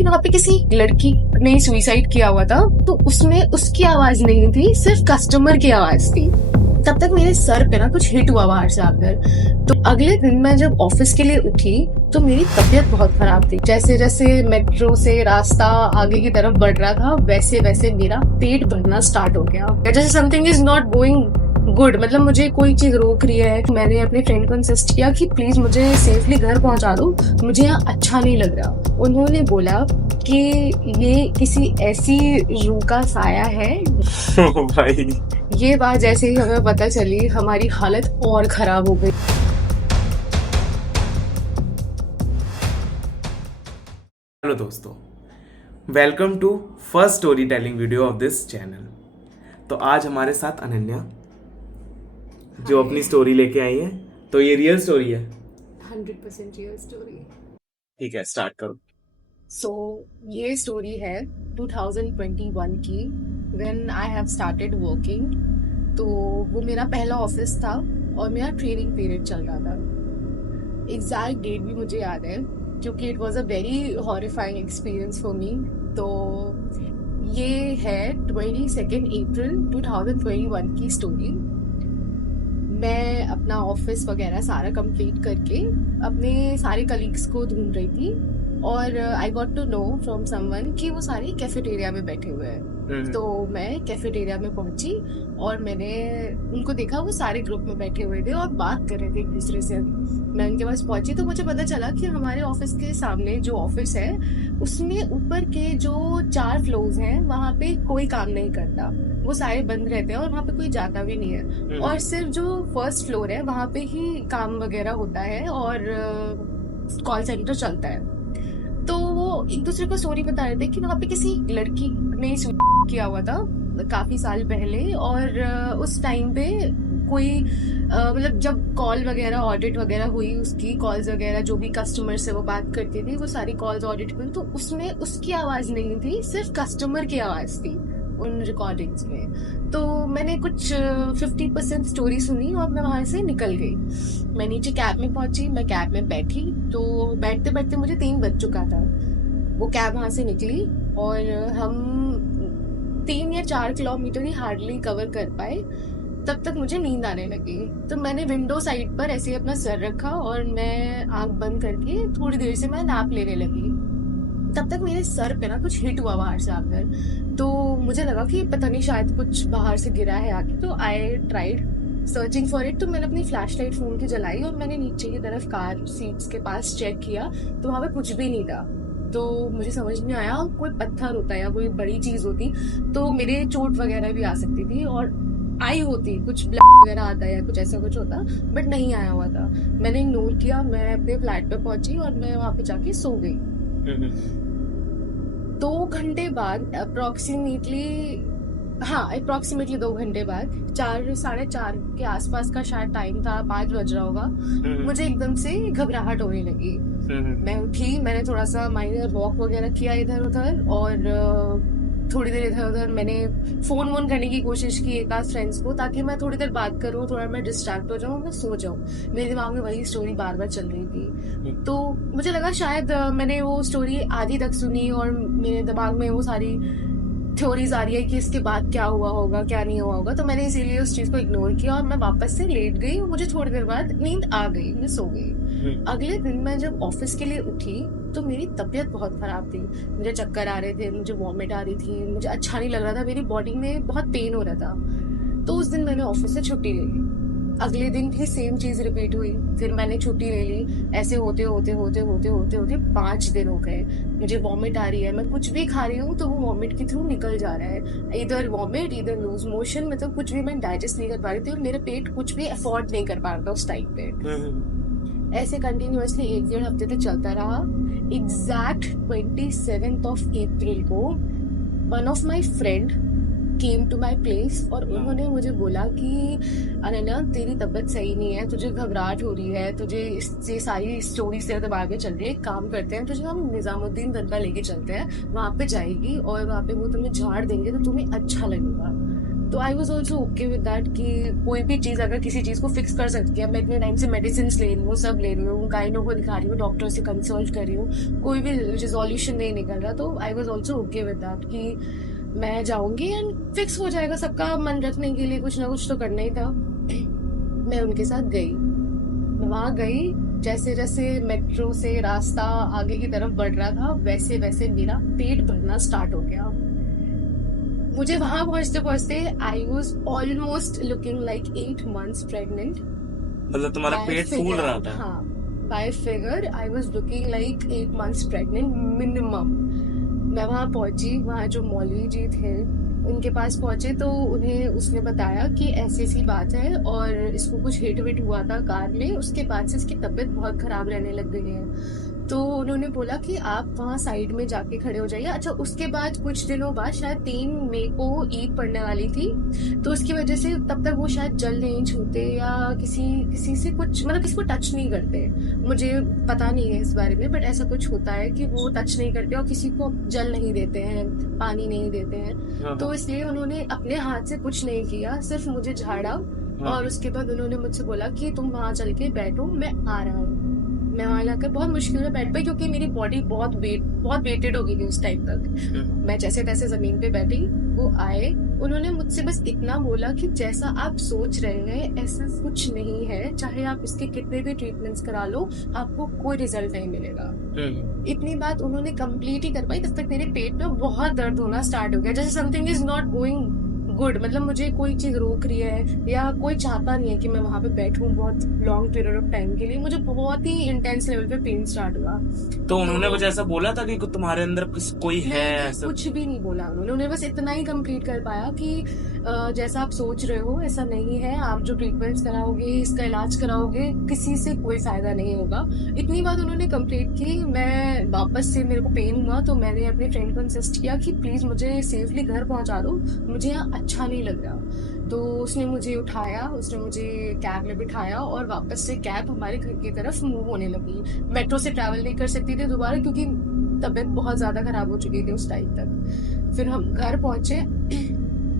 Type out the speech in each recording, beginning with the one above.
कि वहाँ पे किसी लड़की ने सुसाइड किया हुआ था, तो उसमें उसकी आवाज नहीं थी, सिर्फ कस्टमर की आवाज थी। तब तक मेरे सर पे ना कुछ हिट हुआ बाहर से आकर। तो अगले दिन मैं जब ऑफिस के लिए उठी तो मेरी तबीयत बहुत खराब थी। जैसे जैसे मेट्रो से रास्ता आगे की तरफ बढ़ रहा था वैसे वैसे मेरा पेट भरना स्टार्ट हो गया। जैसे something is not going good, मतलब मुझे कोई चीज रोक रही है। मैंने अपने फ्रेंड को इंसिस्ट किया कि प्लीज मुझे सेफली घर पहुंचा दो, मुझे यहाँ अच्छा नहीं लग रहा। उन्होंने बोला कि ये किसी ऐसी रूह का साया है। भाई ये बात जैसे ही हमें पता चली हमारी हालत और खराब हो गई। हेलो दोस्तों, welcome to first story telling video of this channel. तो आज हमारे साथ अनन्या जो अपनी स्टोरी लेके आई है। तो ये रियल स्टोरी है? 100% रियल स्टोरी। ठीक है, स्टार्ट करो। सो ये स्टोरी है 2021 की, when I have started working. तो वो मेरा पहला ऑफिस था और मेरा ट्रेनिंग पीरियड चल रहा था। एग्जैक्ट डेट भी मुझे याद है क्योंकि it was a very horrifying experience for me. तो ये है 22 अप्रैल 2021 की स्टोरी। मैं अपना ऑफिस वगैरह सारा कंप्लीट करके अपने सारे कलीग्स को ढूंढ रही थी और I got to know from someone कि वो सारे कैफेटेरिया में बैठे हुए हैं। तो मैं कैफेटेरिया में पहुंची और मैंने उनको देखा, वो सारे ग्रुप में बैठे हुए थे और बात कर रहे थे एक दूसरे से। मैं उनके पास पहुंची तो मुझे पता चला कि हमारे ऑफिस के सामने जो ऑफिस है उसमें ऊपर के जो 4 फ्लोर्स हैं वहां पे कोई काम नहीं करता, वो सारे बंद रहते हैं और वहां पे कोई जाता भी नहीं है। और सिर्फ जो फर्स्ट फ्लोर है वहां पे ही काम वगैरह होता है और कॉल सेंटर चलता है। तो वो एक दूसरे को स्टोरी बता रहे थे कि वहां पे किसी लड़की ने सुसाइड किया हुआ था काफी साल पहले। और उस टाइम पे कोई मतलब जब कॉल वगैरह ऑडिट वगैरह हुई, उसकी कॉल्स वगैरह जो भी कस्टमर से वो बात करती थी वो सारी कॉल्स ऑडिट हुई, तो उसमें उसकी आवाज नहीं थी, सिर्फ कस्टमर की आवाज थी उन रिकॉर्डिंग्स में। तो मैंने कुछ 50% स्टोरी सुनी और मैं वहां से निकल गई। मैं नीचे कैब में पहुंची, मैं कैब में बैठी तो बैठते बैठते मुझे 3 बज चुका था। वो कैब वहां से निकली और हम 3 या 4 किलोमीटर ही हार्डली कवर कर पाए, तब तक मुझे नींद आने लगी। तो मैंने विंडो साइड पर ऐसे अपना सर रखा और मैं आंख बंद करके थोड़ी देर से मैं नैप लेने लगी। तब तक मेरे सर पे ना कुछ हिट हुआ बाहर से आकर। तो मुझे लगा कि पता नहीं शायद कुछ बाहर से गिरा है आके। तो I tried searching for it. तो मैंने अपनी फ्लैश लाइट फोन की जलाई और मैंने नीचे की तरफ कार सीट्स के पास चेक किया तो वहां पे कुछ भी नहीं था। तो मुझे समझ नहीं आया कोई पत्थर होता या कोई बड़ी चीज होती तो मेरे चोट वगैरह भी आ सकती थी और आई होती, कुछ ब्लड वगैरह आता या कुछ ऐसा कुछ होता, बट नहीं आया हुआ था। मैंने इग्नोर किया, मैं अपने फ्लैट पे पहुंची और मैं वहां पे जाके सो गई। 2 घंटे बाद अप्रोक्सीमेटली 2 घंटे बाद 4 साढ़े 4 के आसपास का शायद टाइम था, 5 बज रहा होगा, मुझे एकदम से घबराहट होने लगी। मैं उठी, मैंने थोड़ा सा माइनर वॉक वगैरह किया इधर उधर और थोड़ी देर इधर उधर मैंने फोन वोन करने की कोशिश की एक आध फ्रेंड्स को, ताकि मैं थोड़ी देर बात करूं, थोड़ा मैं डिस्ट्रैक्ट हो जाऊं, मैं सो जाऊं। मेरे दिमाग में वही स्टोरी बार बार चल रही थी। तो मुझे लगा शायद मैंने वो स्टोरी आधी तक सुनी और मेरे दिमाग में वो सारी थ्योरीज आ रही है कि इसके बाद क्या हुआ होगा क्या नहीं हुआ होगा। तो मैंने इसीलिए उस चीज को इग्नोर किया और मैं वापस से लेट गई और मुझे थोड़ी देर बाद नींद आ गई, मैं सो गई। अगले दिन मैं जब ऑफिस के लिए उठी तो मेरी तबीयत बहुत खराब थी, मुझे चक्कर आ रहे थे, मुझे वॉमिट आ रही थी, मुझे अच्छा नहीं लग रहा था, मेरी बॉडी में बहुत पेन हो रहा था। तो उस दिन मैंने ऑफिस से छुट्टी ले ली। अगले दिन भी सेम चीज रिपीट हुई, फिर मैंने छुट्टी ले ली। ऐसे होते होते होते होते होते होते 5 दिन हो गए। मुझे वॉमिट आ रही है, मैं कुछ भी खा रही हूँ तो वो वॉमिट के थ्रू निकल जा रहा है, इधर वॉमिट इधर लूज मोशन, मतलब कुछ भी मैं डाइजेस्ट नहीं कर पा रही थी और मेरे पेट कुछ भी अफोर्ड नहीं कर पा रहा था उस टाइम पे। ऐसे कंटिन्यूअसली 1-1.5 हफ्ते तक चलता रहा। एग्जैक्ट 27 अप्रैल को one of my friend came to my place और उन्होंने मुझे बोला कि अनन्या तेरी तबीयत सही नहीं है, तुझे घबराहट हो रही है, तुझे ये सारी स्टोरी से दिमाग में चल रही है, काम करते हैं तुझे हम निजामुद्दीन दरगाह लेके चलते हैं, वहां पे जाएगी और वहां पे वो तुम्हें झाड़ देंगे तो तुम्हें अच्छा लगेगा। तो I was also okay with that कि कोई भी चीज़ अगर किसी चीज़ को फिक्स कर सकती है, मैं इतने टाइम से मेडिसिन ले रही हूँ, सब ले रही हूँ, गाइनों को दिखा रही हूँ, डॉक्टर से कंसल्ट कर रही हूँ, कोई भी रिजोल्यूशन नहीं निकल रहा, तो I was also okay with that कि मैं जाऊंगी एंड फिक्स हो जाएगा। सबका मन रखने के लिए कुछ ना कुछ तो करना ही था। मैं उनके साथ गई, मैं वहां गई। जैसे जैसे मेट्रो से रास्ता आगे की तरफ बढ़ रहा था, वैसे वैसे मेरा पेट भरना स्टार्ट हो गया। मुझे वहां पहुंचते पहुंचते I was almost looking like 8 months pregnant. मतलब तुम्हारा पेट फूल रहा था? हाँ, by figure I was looking like 8 months pregnant minimum. मैं वहां पहुंची, वहां जो मौलवी जी थे उनके पास पहुंचे तो उन्हें उसने बताया कि ऐसी ऐसी बात है और इसको कुछ हिट विट हुआ था कार में, उसके बाद से इसकी तबीयत बहुत खराब रहने लग गई है। तो उन्होंने बोला कि आप वहाँ साइड में जाके खड़े हो जाइए। अच्छा, उसके बाद कुछ दिनों बाद शायद 3 मई को ईद पड़ने वाली थी, तो उसकी वजह से तब तक वो शायद जल नहीं छूते या किसी किसी से कुछ, मतलब किसी को टच नहीं करते। मुझे पता नहीं है इस बारे में, बट ऐसा कुछ होता है कि वो टच नहीं करते और किसी को जल नहीं देते हैं, पानी नहीं देते हैं। तो इसलिए उन्होंने अपने हाथ से कुछ नहीं किया, सिर्फ मुझे झाड़ा और उसके बाद उन्होंने मुझसे बोला कि तुम वहां चल के बैठो, मैं आ रहा हूँ। मैं वहां जाकर बहुत मुश्किल में बैठ पाई क्योंकि मेरी बॉडी बहुत वेटेड हो गई थी उस टाइम तक। मैं जैसे तैसे जमीन पे बैठी, वो आए, उन्होंने मुझसे बस इतना बोला कि जैसा आप सोच रहे हैं ऐसा कुछ नहीं है, चाहे आप इसके कितने भी ट्रीटमेंट्स करा लो आपको कोई रिजल्ट नहीं मिलेगा। इतनी बात उन्होंने कंप्लीट ही कर पाई, तब तक मेरे पेट में बहुत दर्द होना स्टार्ट हो गया, जैसे something is not going good. मतलब मुझे कोई चीज रोक रही है या कोई चाहता नहीं है कि मैं वहां पे बैठूं बहुत लॉन्ग पीरियड ऑफ टाइम के लिए। मुझे बहुत ही इंटेंस लेवल पे पेन स्टार्ट हुआ। तो उन्होंने कुछ ऐसा बोला था कि तुम्हारे अंदर कोई है ऐसा? कुछ भी नहीं बोला उन्होंने बस इतना ही कंप्लीट कर पाया कि जैसा आप सोच रहे हो ऐसा नहीं है, आप जो ट्रीटमेंट्स कराओगे, इसका इलाज कराओगे, किसी से कोई फायदा नहीं होगा। इतनी बात उन्होंने कंप्लीट की। मैं वापस से, मेरे को पेन हुआ तो मैंने अपने फ्रेंड को इंसिस्ट किया कि प्लीज मुझे सेफली घर पहुंचा दो, मुझे यहाँ अच्छा नहीं लग रहा। तो उसने मुझे उठाया, उसने मुझे कैब में बिठाया और वापस से कैब हमारे घर की तरफ मूव होने लगी। मेट्रो से ट्रैवल नहीं कर सकती थी दोबारा क्योंकि तबीयत बहुत ज्यादा खराब हो चुकी थी उस टाइम तक। फिर हम घर पहुंचे।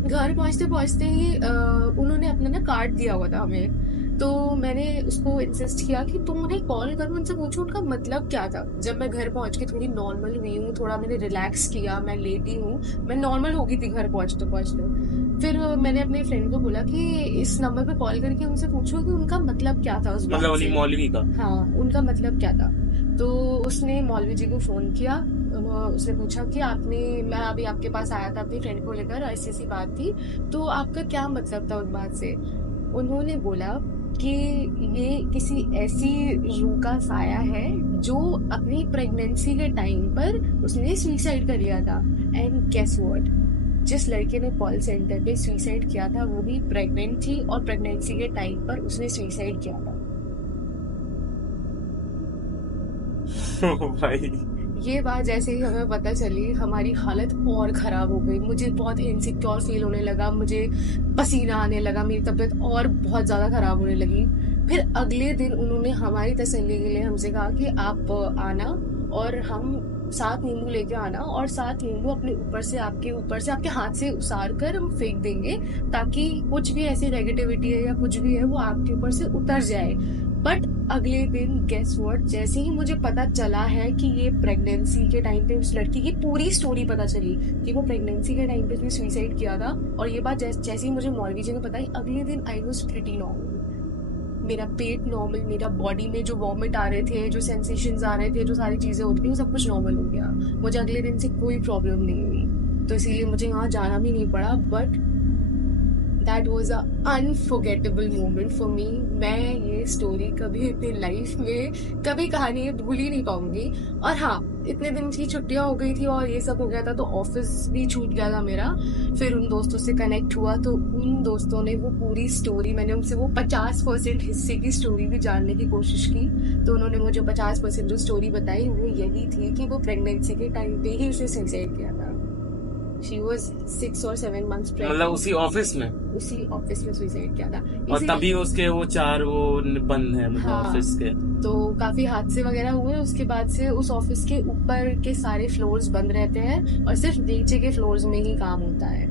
घर पहुंचते पहुंचते ही उन्होंने अपना ना कार्ड दिया हुआ था हमें, तो मैंने उसको इंसिस्ट किया कि तुम उन्हें कॉल करो, उनसे पूछो उनका मतलब क्या था। जब मैं घर पहुंच के थोड़ी नॉर्मल हुई हूँ, थोड़ा मैंने रिलैक्स किया, मैं लेटी हूँ, मैं नॉर्मल हो गई थी घर पहुंचते पहुंचते। फिर मैंने अपने फ्रेंड को बोला कि इस नंबर पे कॉल करके उनसे पूछो कि उनका मतलब क्या था उस बात मतलब से। मौलवी का? हाँ, उनका मतलब क्या था। तो उसने मौलवी जी को फोन किया, उसने पूछा कि मैं अभी आपके पास आया था अपनी फ्रेंड को लेकर, ऐसी ऐसी बात थी, तो आपका क्या मतलब था उस बात से। उन्होंने बोला कि ये किसी ऐसी रूह का साया है जो अपनी प्रेगनेंसी के टाइम पर उसने सुसाइड कर लिया था। एंड गेस व्हाट, जिस लड़के ने कॉल सेंटर पे सुसाइड किया था वो भी प्रेग्नेंट थी और प्रेगनेंसी के टाइम पर उसने सुसाइड किया था। भाई, ये बात जैसे ही हमें पता चली हमारी हालत और खराब हो गई। मुझे बहुत इनसिक्योर फील होने लगा, मुझे पसीना आने लगा, मेरी तबीयत और बहुत ज्यादा खराब होने लगी। फिर अगले दिन उन्होंने हमारी तसल्ली के लिए हमसे कहा कि आप आना और हम 7 नींबू लेके आना और 7 नींबू अपने ऊपर से आपके हाथ से उसार कर हम फेंक देंगे ताकि कुछ भी ऐसी नेगेटिविटी है या कुछ भी है वो आपके ऊपर से उतर जाए। बट अगले दिन गेस व्हाट, जैसे ही मुझे पता चला है कि ये प्रेगनेंसी के टाइम पे उस लड़की की पूरी स्टोरी पता चली कि वो प्रेगनेंसी के टाइम पे उसने सुसाइड किया था, और ये बात जैसे ही मुझे मौलवी जी ने बताई, अगले दिन आई वाज प्रीटी नॉर्मल। मेरा पेट नॉर्मल, मेरा बॉडी में जो वॉमिट आ रहे थे, जो सेंसेशंस आ रहे थे, जो सारी चीजें होती थी, वो सब कुछ नॉर्मल हो गया। मुझे अगले दिन से कोई प्रॉब्लम नहीं हुई, तो इसीलिए मुझे वहां जाना भी नहीं पड़ा। But that was a unforgettable moment for me. मैं ये स्टोरी कभी अपनी लाइफ में कभी कहानी भूल ही नहीं पाऊंगी। और हाँ, इतने दिन की छुट्टियां हो गई थी और ये सब हो गया था तो ऑफिस भी छूट गया था मेरा। फिर उन दोस्तों से कनेक्ट हुआ तो उन दोस्तों ने वो पूरी स्टोरी, मैंने उनसे वो 50% हिस्से की स्टोरी भी जानने की कोशिश की, तो उन्होंने मुझे 50% जो स्टोरी बताई वो यही थी कि वो प्रेगनेंसी के टाइम पे ही उसे सुसाइड किया था। She was 6 or 7 months pregnant. मतलब उसी ऑफिस में सुसाइड किया था। और तभी उसके वो 4 वो बंद है, मतलब हाँ, ऑफिस के। तो काफी हादसे वगैरह हुए उसके बाद से। उस ऑफिस के ऊपर के सारे फ्लोर्स बंद रहते हैं और सिर्फ नीचे के फ्लोर्स में ही काम होता है।